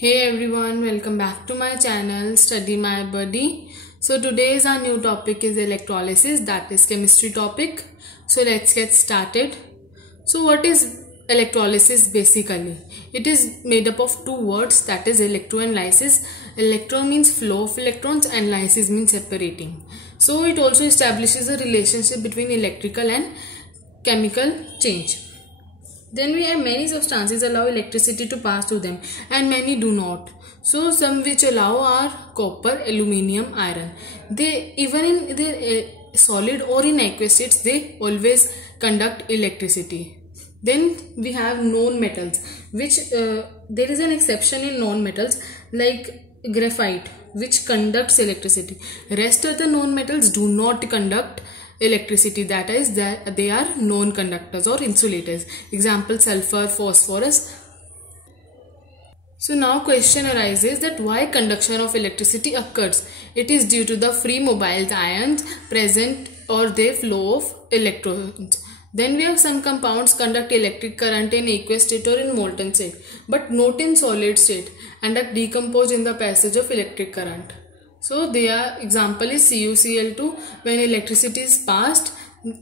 Hey everyone, welcome back to my channel Study My Buddy. So today's our new topic is electrolysis, that is chemistry topic. So let's get started. So what is electrolysis basically? It is made up of two words, that is electro and lysis. Electro means flow of electrons and lysis means separating. So it also establishes a relationship between electrical and chemical change. Then we have many substances allow electricity to pass through them and many do not. So some which allow are copper, aluminium, iron. They even in their solid or in aqueous states they always conduct electricity. Then we have known metals, which there is an exception in known metals like graphite, which conducts electricity. Rest of the known metals do not conduct electricity, that is that they are known conductors or insulators. Example, sulfur, phosphorus. So now question arises that why conduction of electricity occurs. It is due to the free mobile ions present or their flow of electrons. Then we have some compounds conduct electric current in aqueous state or in molten state, but not in solid state, and are decomposed in the passage of electric current. So their example is CuCl2. When electricity is passed,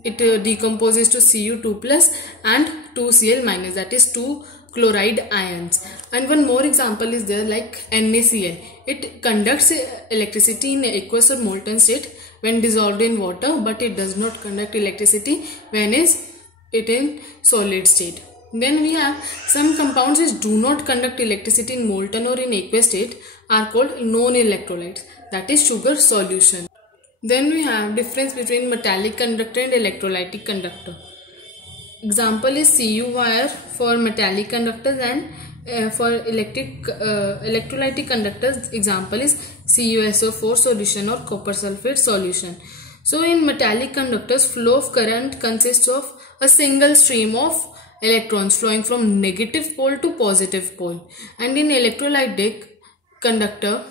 it decomposes to Cu2 plus and 2Cl minus, that is 2 chloride ions. And one more example is there like NaCl. It conducts electricity in aqueous or molten state when dissolved in water, but it does not conduct electricity when is it in solid state. Then we have some compounds which do not conduct electricity in molten or in aqueous state are called known electrolytes, that is sugar solution. Then we have difference between metallic conductor and electrolytic conductor. Example is Cu wire for metallic conductors, and for electrolytic conductors example is CuSO4 solution or copper sulfate solution. So in metallic conductors, flow of current consists of a single stream of electrons flowing from negative pole to positive pole, and in electrolytic conductor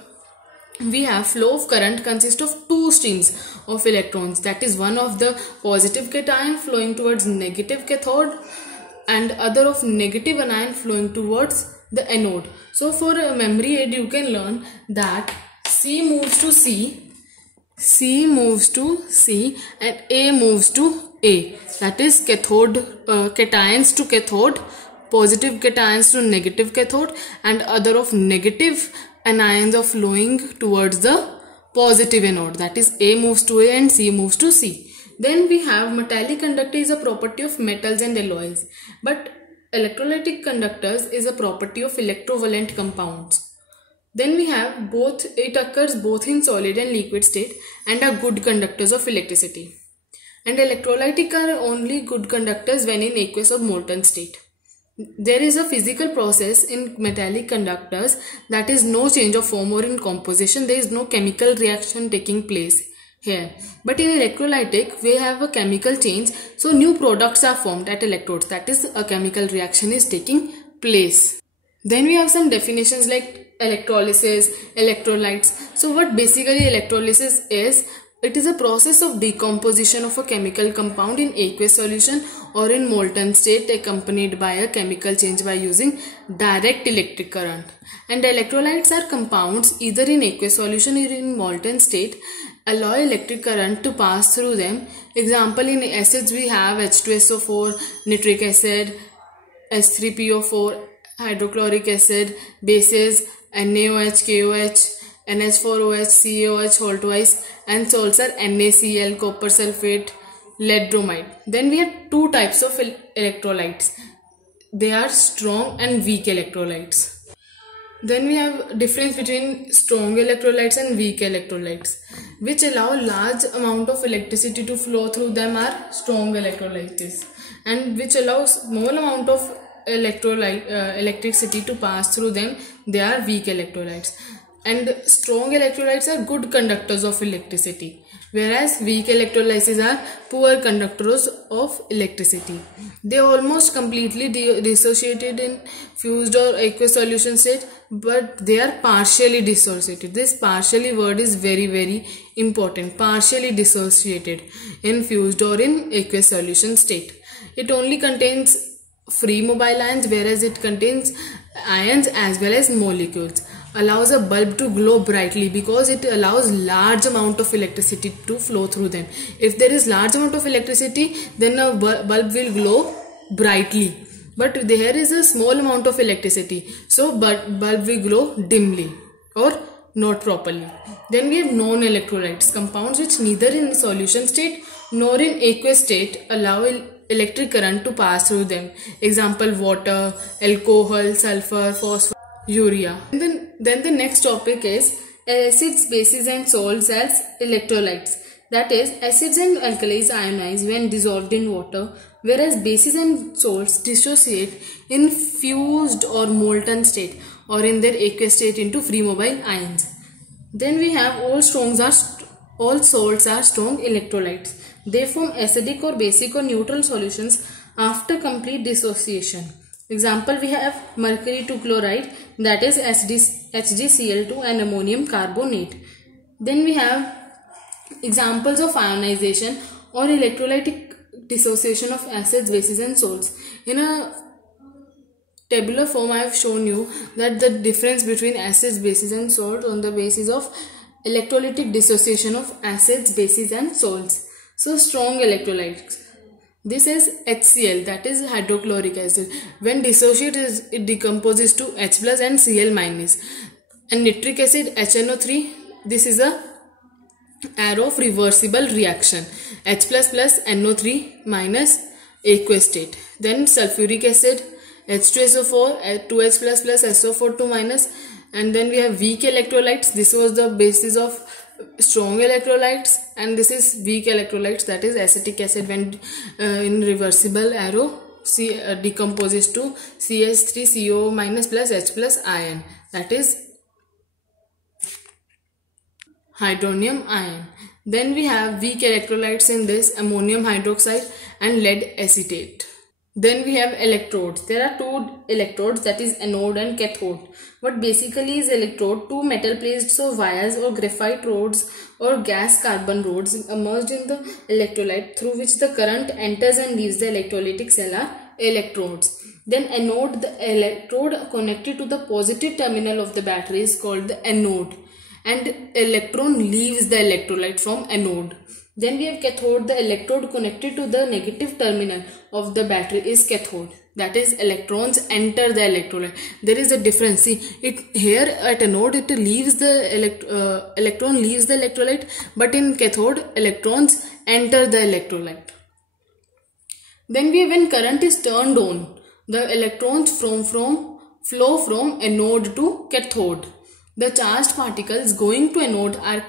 we have flow of current consists of two streams of electrons, that is one of the positive cation flowing towards negative cathode and other of negative anion flowing towards the anode. So for a memory aid you can learn that C moves to C, C moves to C and A moves to A, that is cathode cations to cathode, positive cations to negative cathode, and other of negative anions are flowing towards the positive anode, that is A moves to A and C moves to C. Then we have metallic conductor is a property of metals and alloys, but electrolytic conductors is a property of electrovalent compounds. Then we have both, it occurs both in solid and liquid state and are good conductors of electricity. And electrolytic are only good conductors when in aqueous or molten state. There is a physical process in metallic conductors, that is no change of form or in composition, there is no chemical reaction taking place here. But in electrolytic we have a chemical change, so new products are formed at electrodes, that is a chemical reaction is taking place. Then we have some definitions like electrolysis, electrolytes. So what basically electrolysis is? It is a process of decomposition of a chemical compound in aqueous solution or in molten state accompanied by a chemical change by using direct electric current. And electrolytes are compounds either in aqueous solution or in molten state allow electric current to pass through them. Example, in acids we have H2SO4, nitric acid, H3PO4, hydrochloric acid, bases NaOH, KOH, NH4OH, CaOH whole twice, and salts are NaCl, copper sulfate, lead bromide. Then we have two types of electrolytes. They are strong and weak electrolytes. Then we have difference between strong electrolytes and weak electrolytes. Which allow large amount of electricity to flow through them are strong electrolytes, and which allows small amount of electricity to pass through them, they are weak electrolytes. And strong electrolytes are good conductors of electricity, whereas weak electrolytes are poor conductors of electricity. They are almost completely dissociated in fused or aqueous solution state, but they are partially dissociated. This partially word is very important. Partially dissociated in fused or in aqueous solution state. It only contains free mobile ions, whereas it contains ions as well as molecules. Allows a bulb to glow brightly because it allows large amount of electricity to flow through them. If there is large amount of electricity, then a bulb will glow brightly. But there is a small amount of electricity, so bulb will glow dimly or not properly. Then we have non-electrolytes, compounds which neither in solution state nor in aqueous state allow electric current to pass through them. Example: water, alcohol, sulfur, phosphorus, urea. And then the next topic is acids, bases and salts as electrolytes. That is, acids and alkalis ionize when dissolved in water, whereas bases and salts dissociate in fused or molten state or in their aqueous state into free mobile ions. Then we have all salts are strong electrolytes. They form acidic or basic or neutral solutions after complete dissociation. Example, we have mercury to chloride, that is HgCl2, and ammonium carbonate. Then we have examples of ionization or electrolytic dissociation of acids, bases and salts. In a tabular form, I have shown you that the difference between acids, bases and salts on the basis of electrolytic dissociation of acids, bases and salts. So strong electrolytes. This is HCl, that is hydrochloric acid. When dissociated, it decomposes to H plus and Cl minus. And nitric acid, HNO3, this is a arrow of reversible reaction. H plus plus NO3 minus aqueous state. Then sulfuric acid, H2SO4, 2H plus plus SO4 2 minus. And then we have weak electrolytes. This was the basis of strong electrolytes, and this is weak electrolytes, that is acetic acid. When in reversible arrow decomposes to CH3CO minus plus H plus ion, that is hydronium ion. Then we have weak electrolytes in this: ammonium hydroxide and lead acetate. Then we have electrodes. There are two electrodes, that is anode and cathode. What basically is electrode? Two metal plates or wires or graphite rods or gas carbon rods immersed in the electrolyte through which the current enters and leaves the electrolytic cell are electrodes. Then anode, the electrode connected to the positive terminal of the battery is called the anode, and electron leaves the electrolyte from anode. Then we have cathode. The electrode connected to the negative terminal of the battery is cathode. That is, electrons enter the electrolyte. There is a difference. See, here at anode it leaves the electron leaves the electrolyte, but in cathode electrons enter the electrolyte. Then when current is turned on, the electrons flow from anode to cathode. The charged particles going to anode are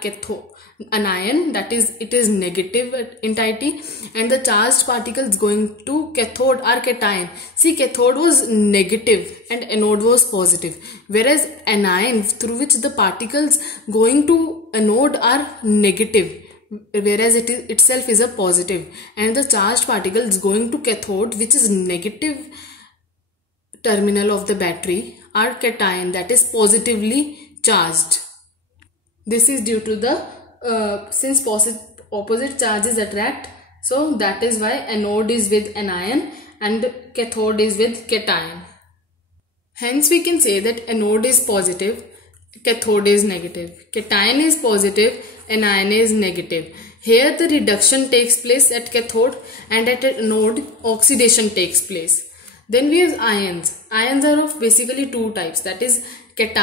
anion, that is, it is negative entity, and the charged particles going to cathode are cation. See, cathode was negative and anode was positive, whereas anion, through which the particles going to anode are negative, whereas it itself is a positive, and the charged particles going to cathode, which is negative terminal of the battery, are cation, that is positively charged. This is due to the since opposite charges attract, so that is why anode is with anion and cathode is with cation. Hence we can say that anode is positive, cathode is negative, cation is positive, anion is negative. Here the reduction takes place at cathode, and at anode oxidation takes place. Then we have ions. Ions are of basically two types, that is cation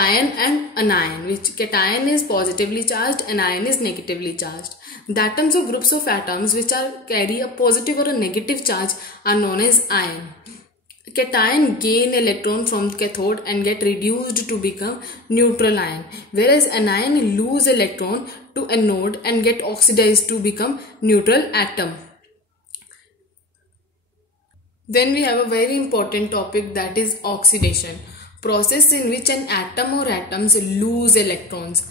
and anion, which cation is positively charged, anion is negatively charged. The atoms or groups of atoms which carry a positive or a negative charge are known as ion. Cation gain electron from cathode and get reduced to become neutral ion, whereas anion lose electron to anode and get oxidized to become neutral atom. Then we have a very important topic, that is oxidation. Process in which an atom or atoms lose electrons.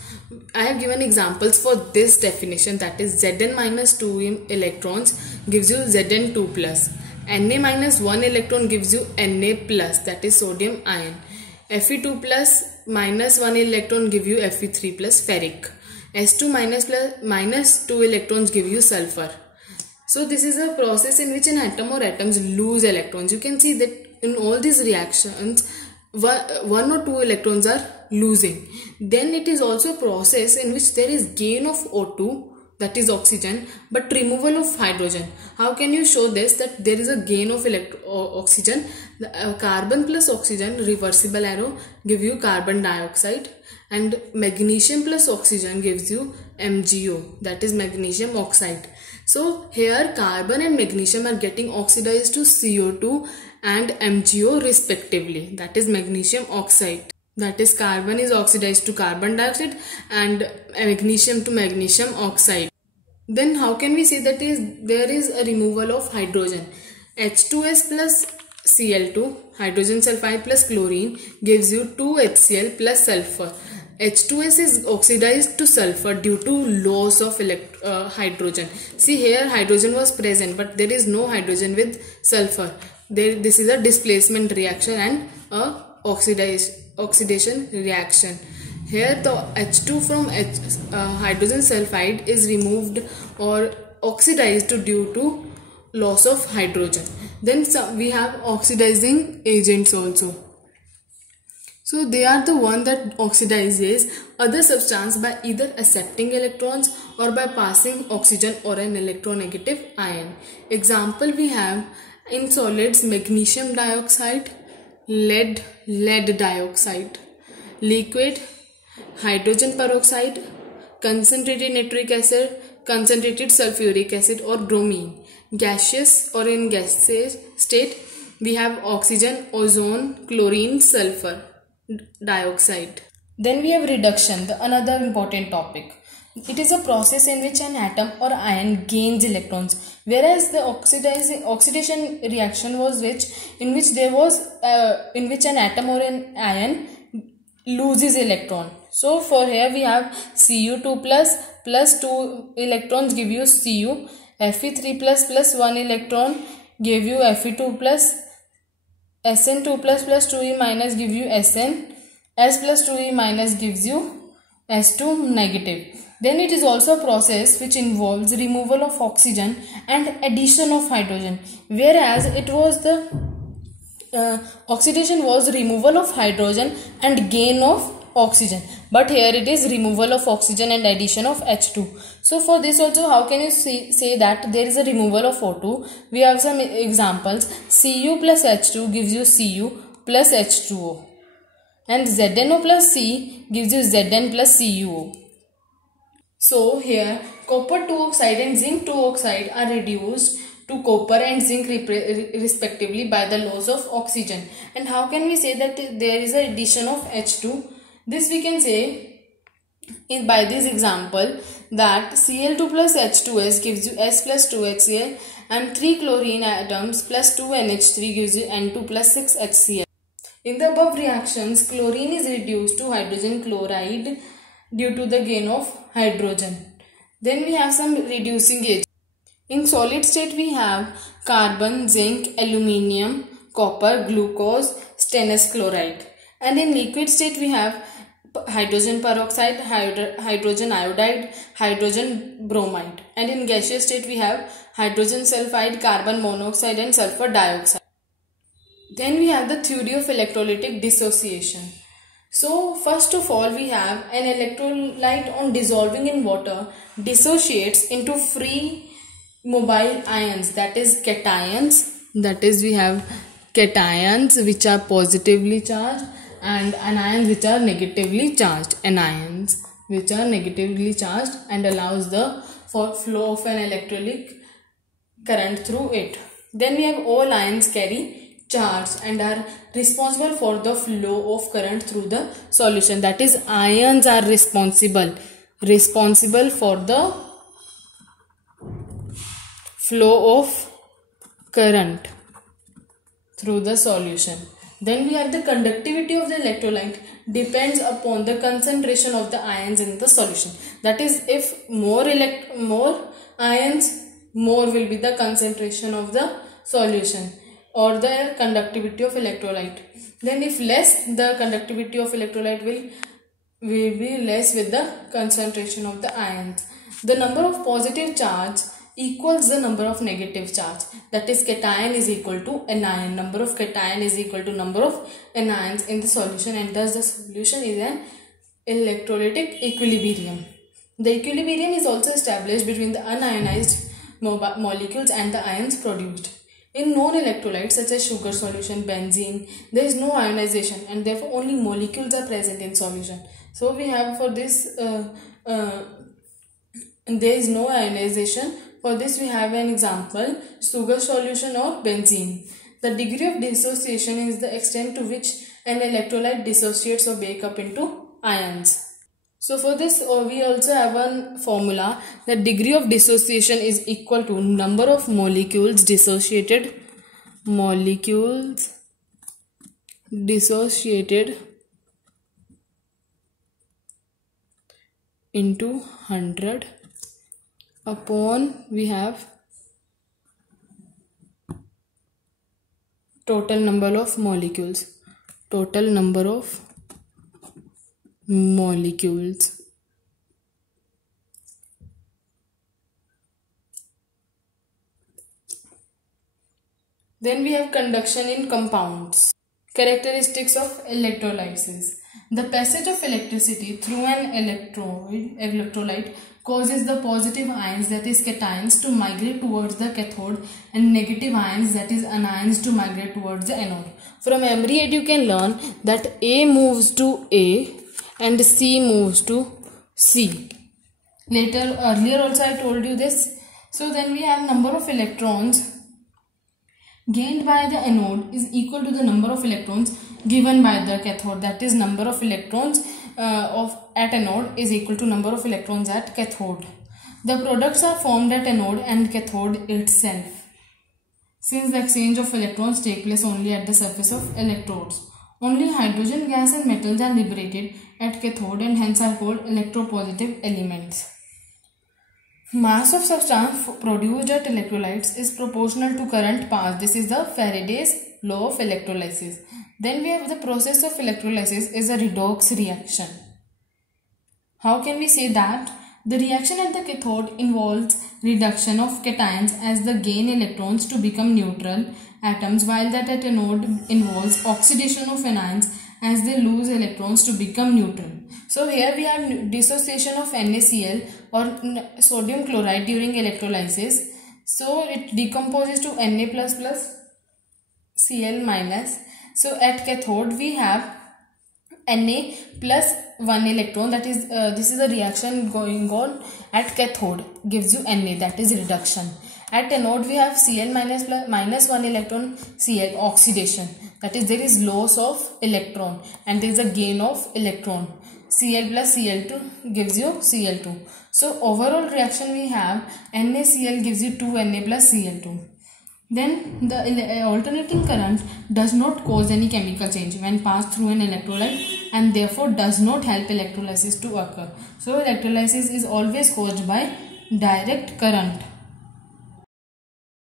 I have given examples for this definition, that is Zn minus 2 electrons gives you Zn2 plus. Na minus 1 electron gives you Na plus, that is sodium ion. Fe2 plus minus 1 electron give you Fe3 plus ferric. S2 minus 2 electrons give you sulfur. So this is a process in which an atom or atoms lose electrons. You can see that in all these reactions, one or two electrons are losing. Then it is also a process in which there is gain of O2, that is oxygen, but removal of hydrogen. How can you show this, that there is a gain of oxygen? The carbon plus oxygen, reversible arrow, give you carbon dioxide, and magnesium plus oxygen gives you MgO, that is magnesium oxide. So here carbon and magnesium are getting oxidized to CO2 and MgO respectively, that is magnesium oxide. That is carbon is oxidized to carbon dioxide and magnesium to magnesium oxide. Then how can we say that there is a removal of hydrogen? H2S plus Cl2, hydrogen sulfide plus chlorine gives you 2HCl plus sulfur. H2S is oxidized to sulfur due to loss of hydrogen. See here hydrogen was present but there is no hydrogen with sulfur. This is a displacement reaction and a oxidation reaction. Here the H2 from hydrogen sulfide is removed or oxidized due to loss of hydrogen. Then we have oxidizing agents also. So they are the one that oxidizes other substance by either accepting electrons or by passing oxygen or an electronegative ion. Example we have in solids magnesium dioxide, lead dioxide, liquid hydrogen peroxide, concentrated nitric acid, concentrated sulfuric acid or bromine. Gaseous or in gaseous state we have oxygen, ozone, chlorine, sulfur dioxide. Then we have reduction, the another important topic. It is a process in which an atom or ion gains electrons, whereas the oxidation reaction was in which an atom or an ion loses electron. So for here we have Cu2 plus 2 electrons give you Cu, Fe3 plus 1 electron give you Fe2 plus, Sn2 plus 2e minus give you Sn, S plus 2e minus gives you S2 negative. Then it is also a process which involves removal of oxygen and addition of hydrogen, whereas it was the oxidation was removal of hydrogen and gain of oxygen, but here it is removal of oxygen and addition of H2. So for this also how can you say that there is a removal of O2? We have some examples. Cu plus H2 gives you Cu plus H2O, and ZnO plus C gives you Zn plus CuO. So here copper 2 oxide and zinc 2 oxide are reduced to copper and zinc respectively by the loss of oxygen. And how can we say that there is an addition of H2? This we can say by this example, that Cl2 plus H2S gives you S plus 2HCl, and 3 chlorine atoms plus 2 NH3 gives you N2 plus 6 HCl. In the above reactions, chlorine is reduced to hydrogen chloride due to the gain of hydrogen. Then we have some reducing agents. In solid state we have carbon, zinc, aluminium, copper, glucose, stannous chloride. And in liquid state we have hydrogen peroxide, hydrogen iodide, hydrogen bromide. And in gaseous state we have hydrogen sulfide, carbon monoxide and sulfur dioxide. Then we have the theory of electrolytic dissociation. So first of all we have an electrolyte on dissolving in water dissociates into free mobile ions, that is cations. That is we have cations which are positively charged and anions which are negatively charged. Anions which are negatively charged and allows the flow of an electric current through it. Then we have all ions carry charge and are responsible for the flow of current through the solution. That is ions are responsible for the flow of current through the solution. Then we have the conductivity of the electrolyte depends upon the concentration of the ions in the solution. That is, if more ions, more will be the concentration of the solution or the conductivity of electrolyte. Then if less, the conductivity of electrolyte will be less with the concentration of the ions. The number of positive charge equals the number of negative charge. That is, cation is equal to anion. Number of cation is equal to number of anions in the solution, and thus the solution is an electrolytic equilibrium. The equilibrium is also established between the unionized molecules and the ions produced. In known electrolytes such as sugar solution, benzene, there is no ionization and therefore only molecules are present in solution. So we have for this, there is no ionization. For this we have an example, sugar solution or benzene. The degree of dissociation is the extent to which an electrolyte dissociates or breaks up into ions. So for this we also have one formula. The degree of dissociation is equal to number of molecules dissociated into 100 upon we have total number of molecules. Then we have conduction in compounds. Characteristics of electrolysis. The passage of electricity through an electrolyte causes the positive ions, that is cations, to migrate towards the cathode and negative ions, that is anions, to migrate towards the anode. From memory aid you can learn that A moves to A and C moves to C. Earlier also I told you this. So then we have number of electrons gained by the anode is equal to the number of electrons given by the cathode. That is, number of electrons at anode is equal to number of electrons at cathode. The products are formed at anode and cathode itself, since the exchange of electrons take place only at the surface of electrodes. Only hydrogen gas and metals are liberated at cathode and hence are called electropositive elements. Mass of substance produced at electrolytes is proportional to current passed. This is the Faraday's law of electrolysis. Then we have the process of electrolysis is a redox reaction. How can we say that? The reaction at the cathode involves reduction of cations as they gain electrons to become neutral atoms, while that at anode involves oxidation of anions as they lose electrons to become neutral. So here we have dissociation of NaCl or sodium chloride during electrolysis. So it decomposes to Na++ Cl-. So at cathode we have Na plus 1 electron, that is this is a reaction going on at cathode, gives you Na, that is reduction. At anode we have Cl minus 1 electron Cl, oxidation, that is there is loss of electron and there is a gain of electron. Cl plus Cl2 gives you Cl2. So overall reaction we have NaCl gives you 2Na plus Cl2. Then the alternating current does not cause any chemical change when passed through an electrolyte and therefore does not help electrolysis to occur. So electrolysis is always caused by direct current.